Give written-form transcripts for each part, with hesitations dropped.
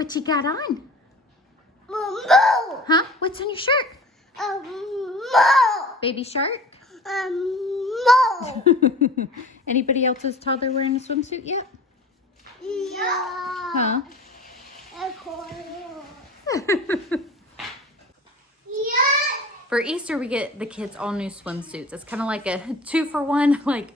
what you got on? Moo. Huh? What's on your shirt? Moo. Baby shark? Moo. Anybody else's toddler wearing a swimsuit yet? Yeah. Huh? Yeah. For Easter, we get the kids all new swimsuits. It's kind of like a 2-for-1. Like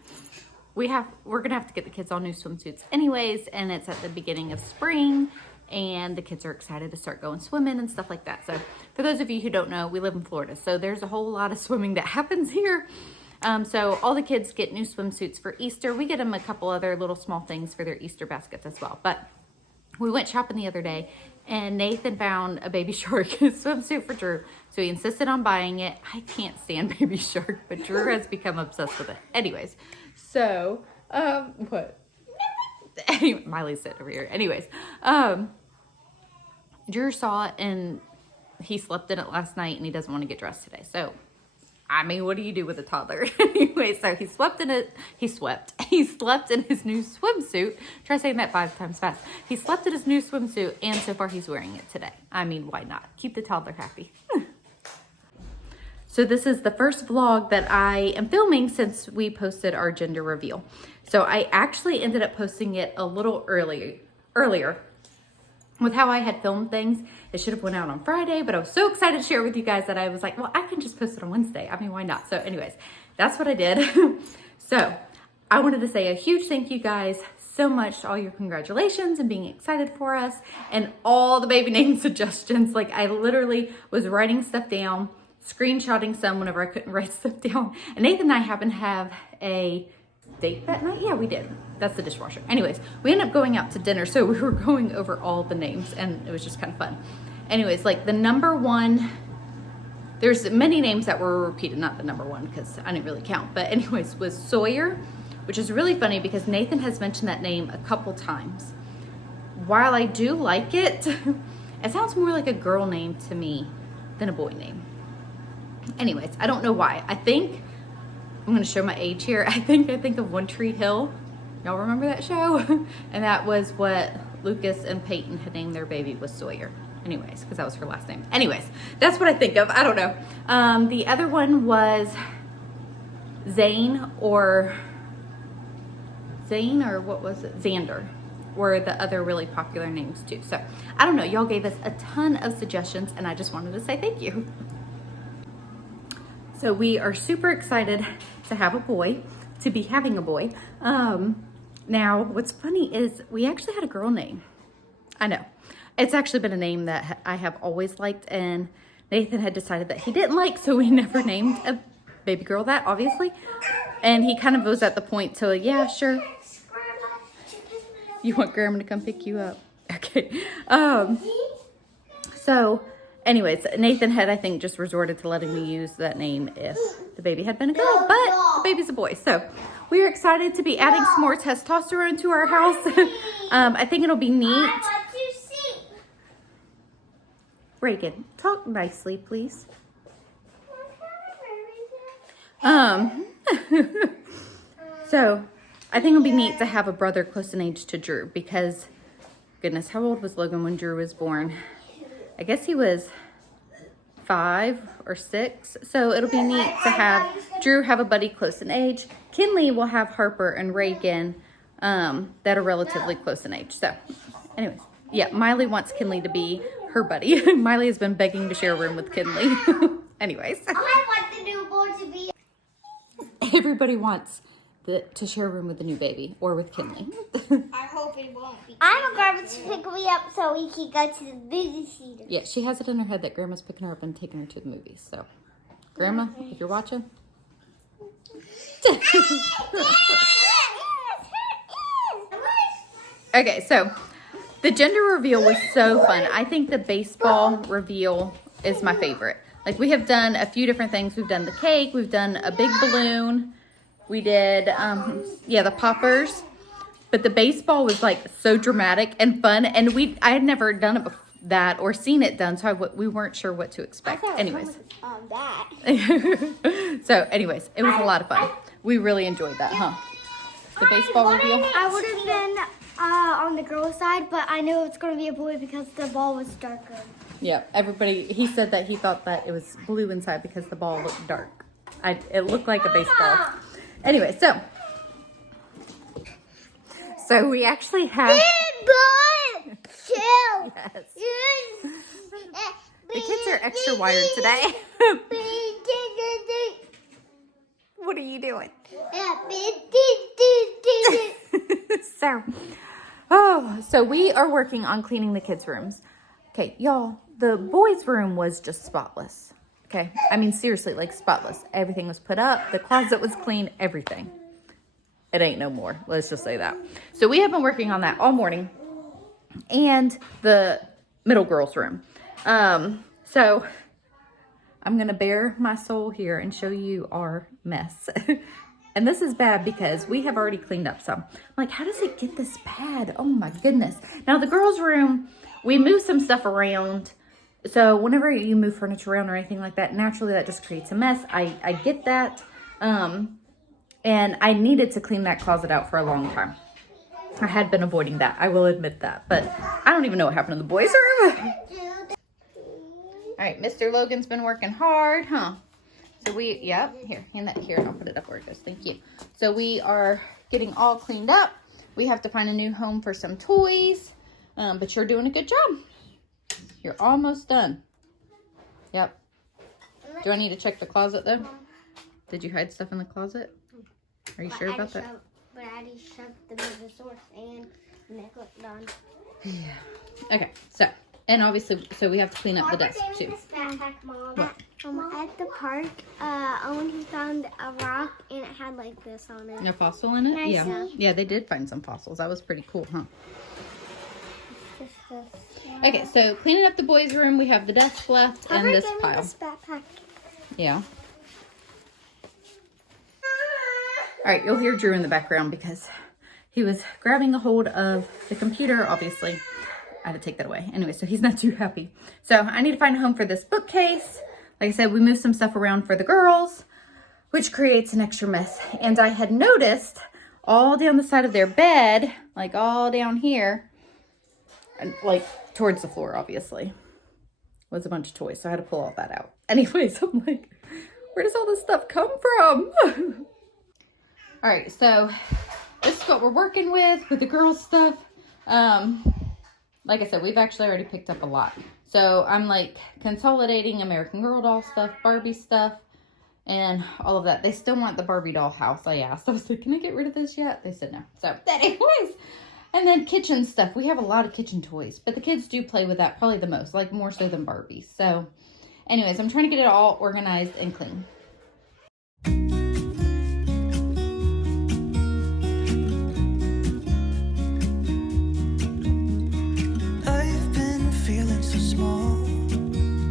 we're gonna have to get the kids all new swimsuits anyways, and it's at the beginning of spring, and the kids are excited to start going swimming and stuff like that. So for those of you who don't know, we live in Florida, so there's a whole lot of swimming that happens here. So all the kids get new swimsuits for Easter. We get them a couple other little small things for their Easter baskets as well. But we went shopping the other day, and Nathan found a baby shark swimsuit for Drew. So he insisted on buying it. I can't stand baby shark, but Drew has become obsessed with it. Anyways, so, what? Anyway, Miley's sitting over here. Anyways, Drew saw it, and he slept in it last night, and he doesn't want to get dressed today. So, I mean, what do you do with a toddler? Anyway, so he slept in it. He slept in his new swimsuit. Try saying that 5 times fast. He slept in his new swimsuit, and so far he's wearing it today. I mean, why not? Keep the toddler happy. So this is the first vlog that I am filming since we posted our gender reveal. So I actually ended up posting it a little earlier. With how I had filmed things, it should have went out on Friday, but I was so excited to share it with you guys that I was like, well, I can just post it on Wednesday. I mean, why not? So anyways, that's what I did. So I wanted to say a huge thank you guys so much, all your congratulations and being excited for us and all the baby name suggestions. Like I literally was writing stuff down, screenshotting some whenever I couldn't write stuff down. And Nathan and I happened to have a date that night. Yeah, we did. That's the dishwasher. Anyways, we ended up going out to dinner, so we were going over all the names, and it was just kind of fun. Anyways, like the number one, there's many names that were repeated, not the number one because I didn't really count, but anyways, was Sawyer, which is really funny because Nathan has mentioned that name a couple times. While I do like it, it sounds more like a girl name to me than a boy name. Anyways, I don't know why. I think I'm going to show my age here. I think of One Tree Hill. Y'all remember that show? And that was what Lucas and Payton had named their baby, was Sawyer. Anyways, because that was her last name. Anyways, that's what I think of. I don't know. The other one was Zane or what was it? Xander were the other really popular names too. So I don't know. Y'all gave us a ton of suggestions, and I just wanted to say thank you. So we are super excited to have a boy, to be having a boy. Now, what's funny is we actually had a girl name. I know. It's actually been a name that I have always liked, and Nathan had decided that he didn't like, so we never named a baby girl that, obviously. And he kind of was at the point to, yeah, sure. You want Grandma to come pick you up? Okay. So... anyways, Nathan had, I think, just resorted to letting me use that name if the baby had been a girl, but the baby's a boy. So we are excited to be adding some more testosterone to our house. I think it'll be neat. Reagan, talk nicely, please. So I think it'll be neat to have a brother close in age to Drew because, goodness, how old was Logan when Drew was born? I guess he was 5 or 6. So it'll be neat to have Drew have a buddy close in age. Kinley will have Harper and Reagan that are relatively close in age. So anyways, yeah, Miley wants Kinley to be her buddy. Miley has been begging to share a room with Kinley. Anyways. I want the newborn to be. Everybody wants to share a room with the new baby or with Kinley. I hope it won't be. I'm a grandma to pick me up so we can go to the movie theater. Yeah, she has it in her head that Grandma's picking her up and taking her to the movies. So, Grandma, if you're watching. Okay, so the gender reveal was so fun. I think the baseball reveal is my favorite. Like, we have done a few different things. We've done the cake. We've done a big balloon. We did, the poppers. But the baseball was, like, so dramatic and fun. And I had never done it before, that or seen it done, so we weren't sure what to expect. Anyways. So, anyways, it was a lot of fun. We really enjoyed that, huh? The baseball reveal. I would have been on the girl's side, but I knew it's going to be a boy because the ball was darker. Yeah, everybody, he said that he thought that it was blue inside because the ball looked dark. It looked like a baseball. Anyway, so we actually have... Chill. Yes. The kids are extra wired today. What are you doing? So we are working on cleaning the kids' rooms. Okay, y'all, the boys' room was just spotless. Okay, I mean, seriously, like spotless. Everything was put up. The closet was clean. Everything. It ain't no more. Let's just say that. So we have been working on that all morning. And the middle girl's room. So I'm going to bare my soul here and show you our mess. And this is bad because we have already cleaned up some. I'm like, how does it get this bad? Oh my goodness. Now the girls' room, we moved some stuff around. So whenever you move furniture around or anything like that, naturally that just creates a mess. I get that. And I needed to clean that closet out for a long time. I had been avoiding that. I will admit that. But I don't even know what happened in the boys' room. All right, Mr. Logan's been working hard, huh? So yep, here, hand that here, and I'll put it up where it goes. Thank you. So we are getting all cleaned up. We have to find a new home for some toys, but you're doing a good job. You're almost done. Yep. Do I need to check the closet, though? Did you hide stuff in the closet? Are you sure about that? But I already shoved them in the source and the neck looked done. Yeah. Okay, so, and obviously, so we have to clean up the desk, too. At the park, Owen, he found a rock and it had like this on it. A fossil in it? Can I Yeah. see? Yeah, they did find some fossils. That was pretty cool, huh? Just this. Okay, so cleaning up the boys' room, we have the desk left and this pile. This backpack. Yeah. All right, you'll hear Drew in the background because he was grabbing a hold of the computer, obviously. I had to take that away. Anyway, so he's not too happy. So I need to find a home for this bookcase. Like I said, we moved some stuff around for the girls, which creates an extra mess. And I had noticed all down the side of their bed, like all down here, and like towards the floor, obviously, was a bunch of toys. So I had to pull all that out. Anyways, I'm like, where does all this stuff come from? All right, so this is what we're working with the girls' stuff. Like I said, we've actually already picked up a lot. So I'm like consolidating American Girl doll stuff, Barbie stuff, and all of that. They still want the Barbie doll house. I asked. I was like, can I get rid of this yet? They said no. So anyways, and then kitchen stuff. We have a lot of kitchen toys, but the kids do play with that probably the most, like more so than Barbie. So anyways, I'm trying to get it all organized and clean.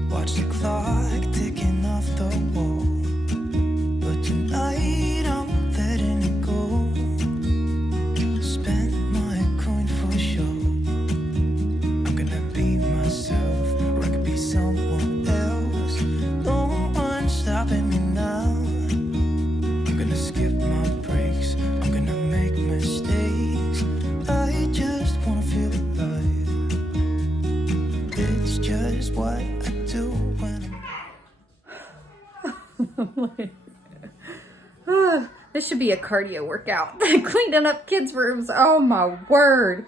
Watch the clock ticking off the wall, but tonight I'm letting it go. Spend my coin for sure. I'm gonna be myself, or I could be someone else. No one's stopping me now. I'm gonna skip my breaks, I'm gonna make mistakes. I just wanna feel alive. It's just what I do when This should be a cardio workout. Cleaning up kids' rooms. Oh my word.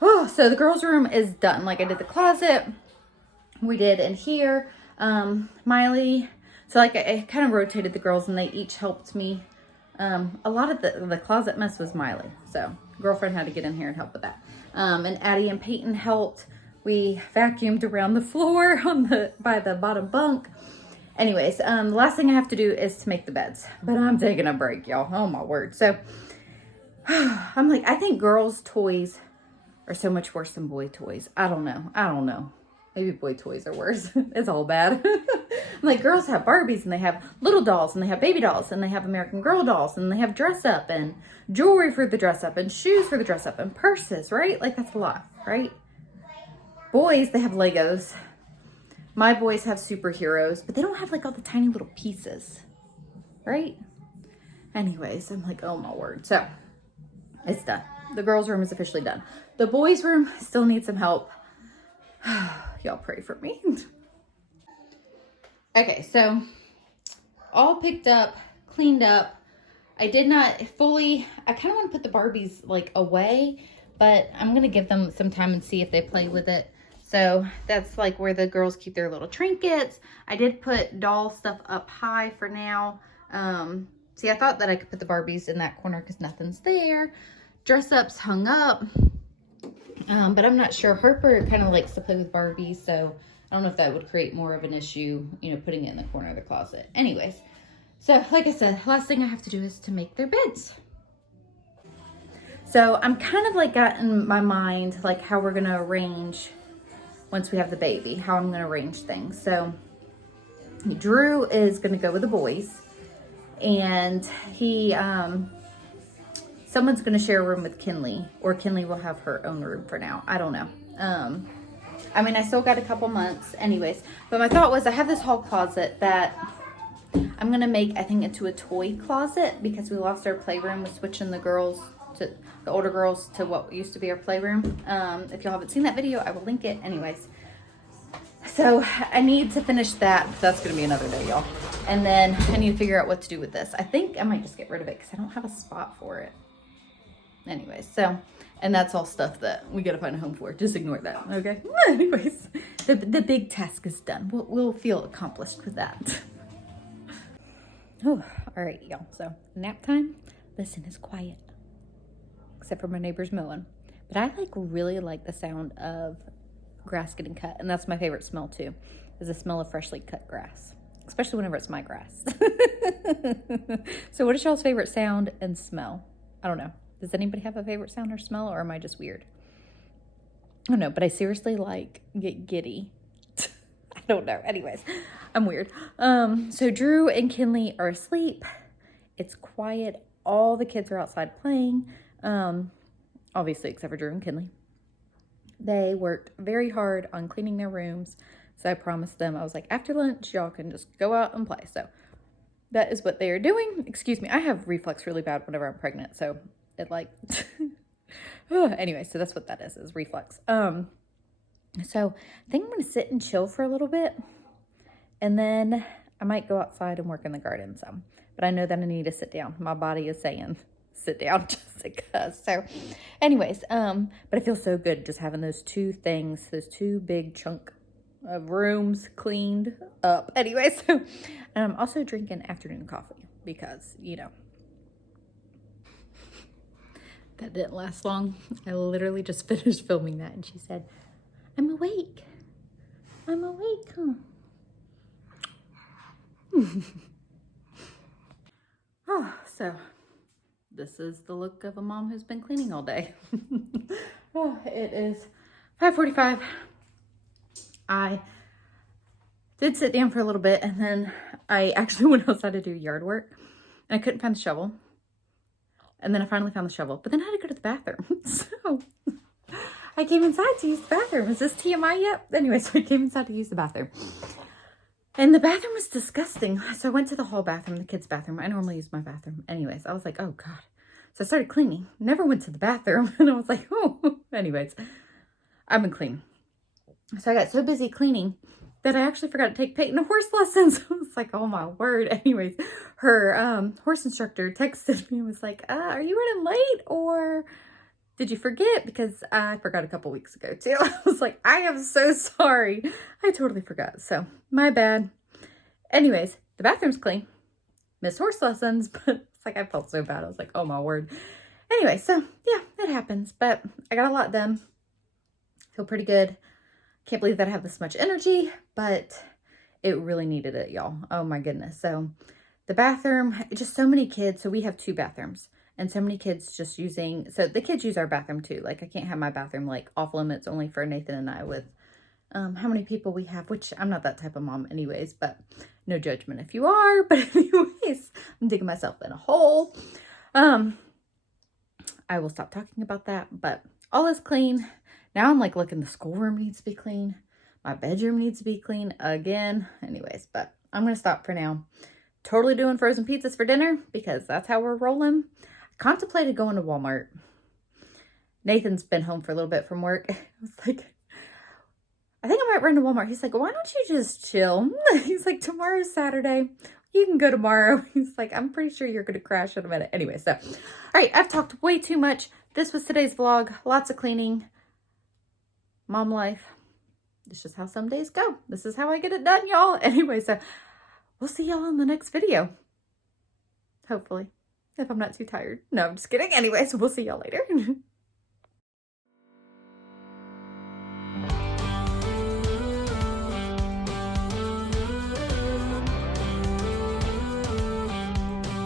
Oh, so the girls' room is done. Like I did the closet. We did in here. Miley. So like I kind of rotated the girls and they each helped me. A lot of the closet mess was Miley. So girlfriend had to get in here and help with that. And Addie and Payton helped. We vacuumed around the floor by the bottom bunk. Anyways, the last thing I have to do is to make the beds. But I'm taking a break, y'all. Oh, my word. So, I'm like, I think girls' toys are so much worse than boy toys. I don't know. Maybe boy toys are worse. It's all bad. Like, girls have Barbies, and they have little dolls, and they have baby dolls, and they have American Girl dolls, and they have dress-up, and jewelry for the dress-up, and shoes for the dress-up, and purses, right? Like, that's a lot, right? Boys, they have Legos. My boys have superheroes, but they don't have like all the tiny little pieces, right? Anyways, I'm like, oh my word. So it's done. the girls' room is officially done. The boys' room still needs some help. Y'all pray for me. Okay, so all picked up, cleaned up. I did not fully, I kind of want to put the Barbies like away, but I'm going to give them some time and see if they play with it. So that's like where the girls keep their little trinkets. I did put doll stuff up high for now. See, I thought that I could put the Barbies in that corner because nothing's there. Dress ups hung up. But I'm not sure. Harper kind of likes to play with Barbies, so I don't know if that would create more of an issue, you know, putting it in the corner of the closet. Anyways, so like I said, last thing I have to do is to make their beds. So I'm kind of like got in my mind like how we're gonna arrange once we have the baby, how I'm gonna arrange things. So Drew is gonna go with the boys, and he someone's gonna share a room with Kinley, or Kinley will have her own room for now. I don't know. I mean, I still got a couple months anyways, but my thought was I have this hall closet that I'm gonna make, I think, into a toy closet because we lost our playroom with switching the girls to the older girls to what used to be our playroom. If y'all haven't seen that video, I will link it anyways. So I need to finish that. That's gonna be another day, y'all. And then I need to figure out what to do with this. I think I might just get rid of it because I don't have a spot for it. Anyways, so, and that's all stuff that we gotta find a home for. Just ignore that, okay? Anyways, the big task is done. We'll feel accomplished with that. Oh, all right, y'all. So nap time. Listen, it's quiet, except for my neighbor's mowing. But I really like the sound of grass getting cut, and that's my favorite smell too, is the smell of freshly cut grass, especially whenever it's my grass. So what is y'all's favorite sound and smell? I don't know. Does anybody have a favorite sound or smell, or am I just weird? I don't know, but I seriously get giddy. I don't know. Anyways, I'm weird. So Drew and Kinley are asleep. It's quiet. All the kids are outside playing. Obviously, except for Drew and Kinley. They worked very hard on cleaning their rooms. So I promised them, I was like, after lunch, y'all can just go out and play. So that is what they are doing. Excuse me. I have reflux really bad whenever I'm pregnant. So it anyway, so that's what that is reflux. So I think I'm going to sit and chill for a little bit. And then I might go outside and work in the garden some. But I know that I need to sit down. My body is saying, sit down, Jessica. So anyways, but it feels so good just having those two things, those two big chunk of rooms cleaned up. Anyway, so and I'm also drinking afternoon coffee because, you know, that didn't last long. I literally just finished filming that and she said, I'm awake. I'm awake, huh? Oh, so this is the look of a mom who's been cleaning all day. Oh, it is 5:45. I did sit down for a little bit and then I actually went outside to do yard work and I couldn't find the shovel. And then I finally found the shovel, but then I had to go to the bathroom. So I came inside to use the bathroom. Is this TMI yet? Anyway, so I came inside to use the bathroom. And the bathroom was disgusting. So I went to the hall bathroom, the kids' bathroom. I normally use my bathroom. Anyways, I was like, oh God. So I started cleaning. Never went to the bathroom. And I was like, oh. Anyways, I've been cleaning. So I got so busy cleaning that I actually forgot to take Payton horse lessons. I was like, oh my word. Anyways, her horse instructor texted me and was like, are you running late or did you forget? Because I forgot a couple weeks ago too. I was like, I am so sorry. I totally forgot. So my bad. Anyways, the bathroom's clean. Missed horse lessons, but it's like I felt so bad. I was like, oh my word. Anyway, so yeah, it happens. But I got a lot done. Feel pretty good. Can't believe that I have this much energy, but it really needed it, y'all. Oh my goodness. So the bathroom, just so many kids. So we have 2 bathrooms and so many kids just using, so the kids use our bathroom too. Like I can't have my bathroom like off limits only for Nathan and I with how many people we have, which I'm not that type of mom anyways, but no judgment if you are. But anyways, I'm digging myself in a hole. I will stop talking about that, but all is clean. Now I'm like, looking, the schoolroom needs to be clean. My bedroom needs to be clean again. Anyways, but I'm going to stop for now. Totally doing frozen pizzas for dinner because that's how we're rolling. I contemplated going to Walmart Nathan's been home for a little bit from work. I was like, I think I might run to Walmart. He's like, why don't you just chill? He's like, tomorrow's Saturday. You can go tomorrow. He's like, I'm pretty sure you're going to crash in a minute. Anyway, so, all right, I've talked way too much. This was today's vlog. Lots of cleaning. Mom life. It's just how some days go. This is how I get it done, y'all. Anyway, so we'll see y'all in the next video. Hopefully. If I'm not too tired. No, I'm just kidding. Anyways, we'll see y'all later.